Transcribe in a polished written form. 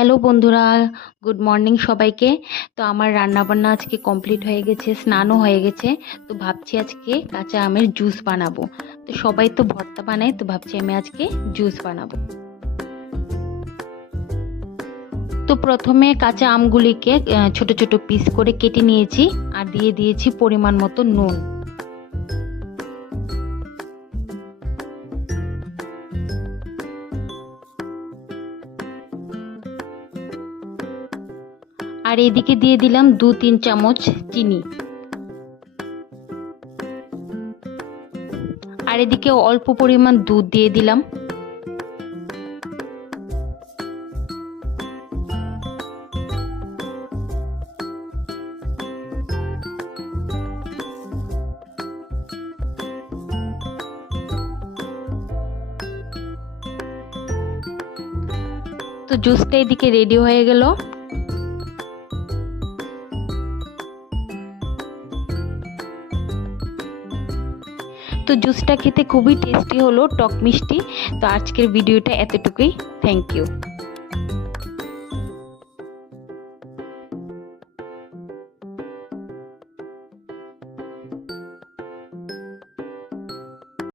Hello বন্ধুরা, good morning সবাইকে। তো আমার রান্না বান্না আজকে কমপ্লিট হয়ে গেছে, স্নানও হয়ে গেছে। তো ভাবছি আজকে কাঁচা আমের জুস বানাবো। তো সবাই তো ভর্তা বানায়, তো ভাবছি আমি আজকে জুস বানাবো। তো প্রথমে কাঁচা আমগুলিকে ছোট ছোট পিস করে কেটে নিয়েছি আর দিয়ে দিয়েছি পরিমাণ মতো নুন। আর এদিকে দিয়ে দিলাম 2-3 চামচ চিনি। আর এদিকে অল্প পরিমাণ দুধ দিয়ে দিলাম। তো জুসটা এদিকে রেডি হয়ে গেল। তো জুসটা খেতে খুবই টেস্টি হলো, টক মিষ্টি। তো আজকের ভিডিওটা এতটুকুই। Thank you.